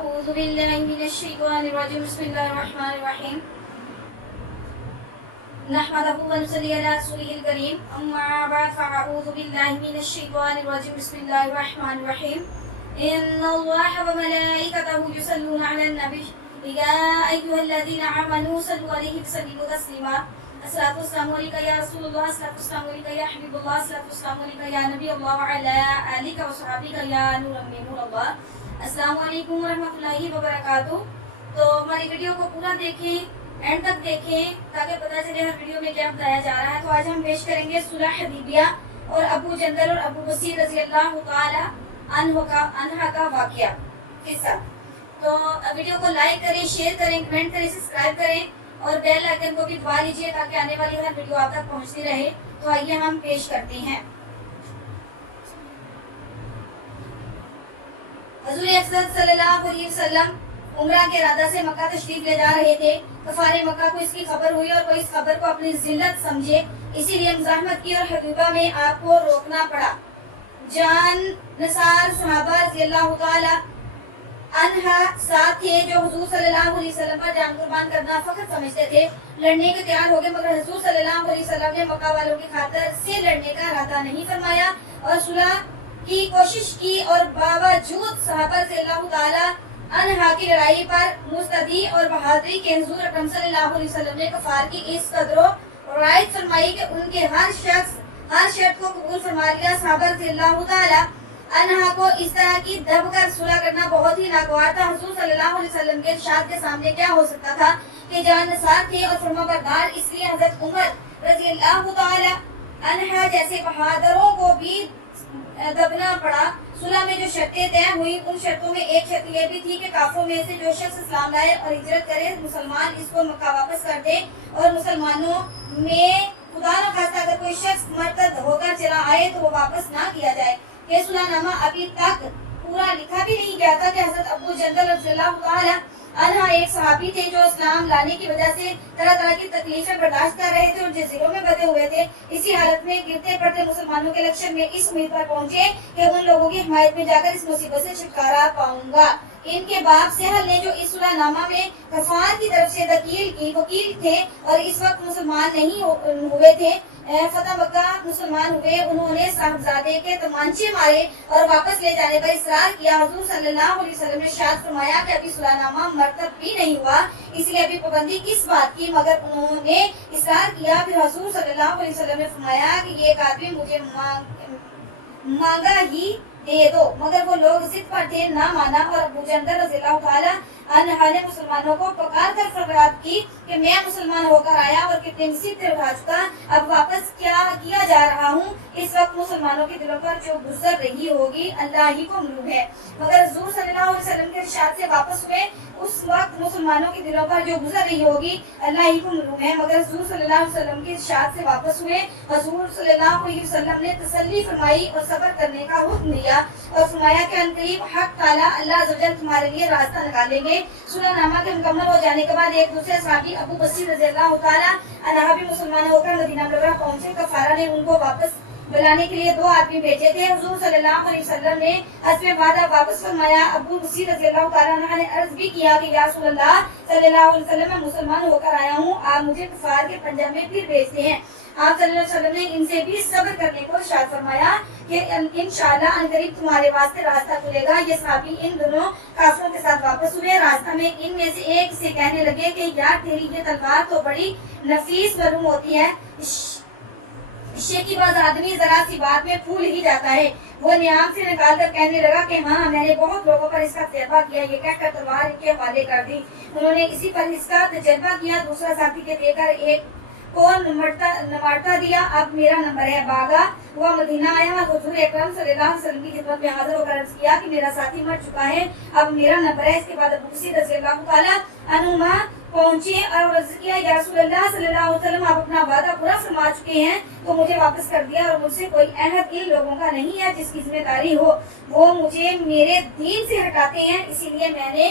أعوذ بالله من الشيطان الرجيم بسم الله الرحمن الرحيم نحمده ونصلي على رسوله الكريم أما بعد فأعوذ بالله من الشيطان الرجيم بسم الله الرحمن الرحيم إن الله وملائكته يصلون على النبي يا أيها الذين آمنوا صلوا عليه وسلموا تسليما الصلاة والسلام عليك يا رسول الله الصلاة والسلام عليك يا حبيب الله الصلاة والسلام عليك يا نبي الله وعلى آلك وصحبك يا نور من نور الله अस्सलाम वालेकुम रहमतुल्लाहि व बरकातुहू। तो हमारी वीडियो को पूरा देखें, एंड तक देखें ताकि पता चले हर वीडियो में क्या बताया जा रहा है। तो आज हम पेश करेंगे सुलह हदीबिया और अबू जंदल और अबू बसीर रज़ी अल्लाह ताला अन्हा का वाक़या किस्सा। तो वीडियो को लाइक करें, शेयर करें, कमेंट करें, सब्सक्राइब करें और बेल आइकन को भी दबा लीजिए ताकि आने वाली हर वीडियो आप तक पहुँचती रहे। तो आइए हम पेश करते हैं। हुज़ूर अक़रम सल्लल्लाहु अलैहि वसल्लम उम्रा के इरादा से मक्का तशरीफ ले जा रहे थे। कफारे मक्का को इसकी खबर हुई और वो इस खबर को अपनी जिल्लत समझे, इसीलिए मुज़ाहमत की और हदीबा में आपको रोकना पड़ा। जान नसार सहाबा रज़ियल्लाहु ताला अन्हा साथ थे जो हुज़ूर सल्लल्लाहु अलैहि वसल्लम पर जान कुर्बान करना फख्र समझते थे। लड़ने के तैयार हो गए, मगर हुज़ूर सल्लल्लाहु अलैहि वसल्लम ने मक्का वालों की खातिर से लड़ने का इरादा नहीं फरमाया और सुलह की कोशिश की और बावजूद सहाबा रज़ियल्लाहु ताला अन्हा की लड़ाई पर मुस्तदी और बहादुरी के हुज़ूर अकरम सल्लल्लाहु अलैहि वसल्लम ने कफार की इस कदरो रायत फरमाई कि उनके हर शर्त को कबूल फरमा लिया। सहाबा रज़ियल्लाहु ताला अन्हा को इस तरह की दबकर सुलह करना बहुत ही नागवार था। हुज़ूर सल्लल्लाहु अलैहि वसल्लम के इरशाद के सामने क्या हो सकता था कि जानसार थे और फरमाबरदार, इसलिए हज़रत उमर रज़ियल्लाहु ताला अन्हा जैसे बहादुरों को भी दबना पड़ा। सुलह में जो शर्तें तय हुई उन शर्तों में एक शर्त यह भी थी कि काफिरों में से जो शख्स इस्लाम लाए और हिजरत करे, मुसलमान इसको मक्का वापस कर दे और मुसलमानों में खुदा न खास्ता अगर कोई शख्स मर्तद होकर चला आए तो वो वापस ना किया जाए। ये सुलहनामा अभी तक पूरा लिखा भी नहीं गया था कि हज़रत अबू जंदल रज़ियल्लाहु ताला अन्हा एक सहाबी थे जो इस्लाम लाने की वजह से तरह तरह की तकलीफें बर्दाश्त कर रहे थे और जजीरों में बंधे हुए थे। इसी हालत में गिरते पड़ते मुसलमानों के लक्ष्य में इस उम्मीद पर पहुंचे कि उन लोगों की हिमायत में जाकर इस मुसीबत से छुटकारा पाऊंगा। इनके बाप सहल ने जो इस सुलहनामा में कफार की तरफ से वकील थे और इस वक्त मुसलमान नहीं हुए थे, फतह मक्का मुसलमान हुए, उन्होंने साहबजादे के तमांचे मारे और वापस ले जाने पर इसरार किया। हुज़ूर सल्लल्लाहु अलैहि वसल्लम ने इरशाद फरमाया कि अभी सुलहनामा मरतब भी नहीं हुआ, इसलिए अभी पाबंदी किस बात की, मगर उन्होंने इसरार किया। फिर हुज़ूर सल्लल्लाहु अलैहि वसल्लम ने फरमाया कि ये एक आदमी मुझे मांगा ही दे दो, मगर वो लोग जिद पर थे, ना माना और अबू जंदल रज़ियल्लाहु ताला अन्हा ने मुसलमानों को पकार कर फरियाद की कि मैं मुसलमान होकर आया और कितने मुसीबतें उठा चुका, अब वापस क्या किया जा रहा हूँ। इस वक्त मुसलमानों के दिलों पर जो गुजर रही होगी अल्लाह ही को मालूम है, मगर हुज़ूर सल्लल्लाहु अलैहि वसल्लम के इरशाद से वापस हुए। उस वक्त मुसलमानों के दिलों पर जो गुजर रही होगी अल्लाह ही को मालूम है, मगर हुज़ूर सल्लल्लाहु अलैहि वसल्लम के इरशाद से वापस हुए। हुज़ूर सल्लल्लाहु अलैहि वसल्लम ने तसल्ली फरमाई और सब्र करने का हुक्म दिया और फरमाया कि अनकरीब हक ताला अल्लाह अज़्ज़वजल तुम्हारे लिए रास्ता निकालेंगे। सुलहनामा के मुकम्मल हो जाने के बाद एक दूसरे सहाबी अबू बसीर रज़ियल्लाहु ताला अन्हा भी मुसलमान होकर मदीना मुनव्वरा पहुंचे। कफारा ने उनको वापस बुलाने के लिए 2 आदमी भेजे थे। हुज़ूर सल्लल्लाहु अलैहि वसल्लम ने हस्बे वादा वापस फरमाया। अबू बसीर रज़ियल्लाहु ताला अन्हा ने अर्ज भी किया कि या रसूल अल्लाह सल्लल्लाहु अलैहि वसल्लम, मैं मुसलमान होकर आया हूँ, आप मुझे कफार के पंजा में फिर भेजते हैं। आप सल्लल्लाहु अलैहि वसल्लम ने इनसे भी सब्र करने को इरशाद फरमाया कि इंशाअल्लाह अनकरीब तुम्हारे वास्ते रास्ता खुलेगा। ये सहाबी इन दोनों काफिरों के साथ वापस हुए। रास्ता में इनमें से एक से कहने लगे कि यार तेरी ये तलवार तो बड़ी नफीस मालूम होती है, शेखीबाज आदमी जरा सी बात में फूल ही जाता है। वो नियाम से निकाल कर कहने लगा कि हाँ, मैंने बहुत लोगों पर इसका तजर्बा किया। ये कहकर तलवार इनके हवाले कर दी। उन्होंने इसी पर इसका तजर्बा किया। दूसरा साथी के देकर एक को नमारता दिया। अब मेरा नंबर है। भागा हुआ मदीना आया, हुज़ूर अकरम सल्लल्लाहु अलैहि वसल्लम की खिदमत में हाजिर होकर अर्ज किया कि मेरा साथी मर चुका है, अब मेरा नंबर है। इसके बाद अबू बसीर रज़ियल्लाहु ताला अन्हुमा पहुंचे और अर्ज किया, या रसूलल्लाह सल्लल्लाहु अलैहि वसल्लम, आप अपना वादा पूरा फरमा चुके हैं तो मुझे वापस कर दिया और मुझसे कोई अहद इन लोगों का नहीं है जिसकी जिम्मेदारी हो, वो मुझे मेरे दीन से हटाते हैं, इसीलिए मैंने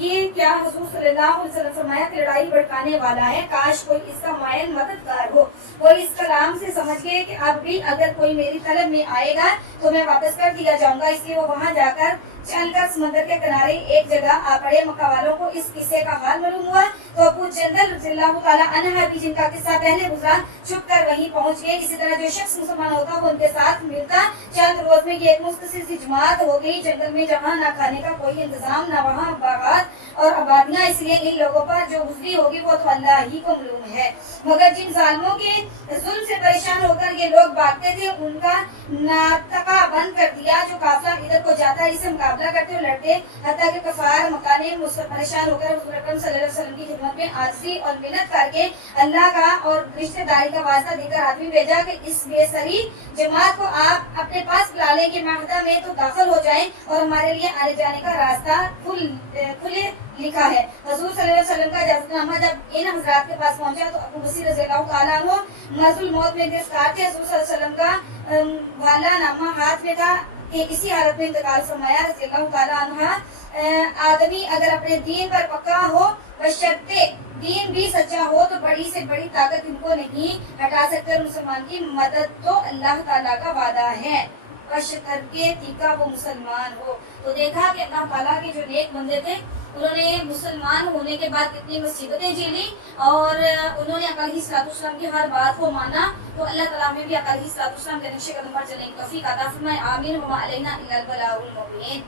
ये क्या हुज़ूर सल्लल्लाहु अलैहि वसल्लम फरमाया कि लड़ाई भड़काने वाला है, काश कोई इसका मायन मददगार हो। कोई इस कलाम से समझ गए कि अब भी अगर कोई मेरी तलब में आएगा तो मैं वापस कर दिया जाऊंगा, इसलिए वो वहाँ जाकर चल कर समंदर के किनारे एक जगह आ पड़े। मक्का वालों को इस किस्से का हाल मालूम हुआ तो अबू जंदल रज़ियल्लाहु ताला अन्हा भी, जिनका किस्सा पहले गुजरा, छुप कर वहीं पहुंच गए। इसी तरह जो शख्स मुसलमान होता वो उनके साथ मिलता। चंद रोज में ये एक मुख्तसर सी जमात हो गई। जंगल में जहाँ ना खाने का कोई इंतजाम, ना वहाँ बागात और आबादियाँ, इसलिए इन लोगों पर जो गुजरी होगी वो तो अल्लाह ही को मालूम है। मगर जिन जालिमों के जुल्म से परेशान होकर ये लोग भागते थे, उनका नातका बंद कर दिया। जो काफिला इधर को जाता इससे मुकाबला करते और लड़ते, हत्ता कि कफार मक्का ने परेशान होकर हुज़ूर अकरम सल्लल्लाहु अलैहि वसल्लम की खिदमत में आजिज़ी और मिन्नत करके अल्लाह का और रिश्तेदारी का वास्ता देकर आदमी भेजा कि इस बेसरी जमात को आप अपने पास बुला लें कि माहदा में तो दाखिल हो जाएं और हमारे लिए आने जाने का रास्ता खुले लिखा है। हुज़ूर सल्लल्लाहु अलैहि वसल्लम का इजाज़तनामा जब इन हज़रात के पास पहुंचा तो अबू बसीर रज़ियल्लाहु ताला अन्हु मरज़ुल मौत में गिरफ्तार थे। हुज़ूर सल्लल्लाहु अलैहि वसल्लम का वाला नामा हाथ में था कि इसी हालत में इंतकाल फरमाया। रज़ियल्लाहु ताला अन्हा, आदमी अगर अपने दीन पर पक्का हो, बशर्ते दीन भी सच्चा हो, तो बड़ी से बड़ी ताकत इनको नहीं हटा सकते। मुसलमान की मदद तो अल्लाह ताला का वादा है, बश करके तीका वो मुसलमान हो। तो देखा कि अल्लाह ताला के जो नेक बंदे थे, उन्होंने मुसलमान होने के बाद कितनी मुसीबतें झेली और उन्होंने अकाल ही सलाम की हर बात को माना। तो अल्लाह ताला में भी अकाल ही सलाम के नक्शे कदम पर चलने की तौफीक अता फरमाए। आमीन व मा अलैना इल्लल बलागुल मुबीन।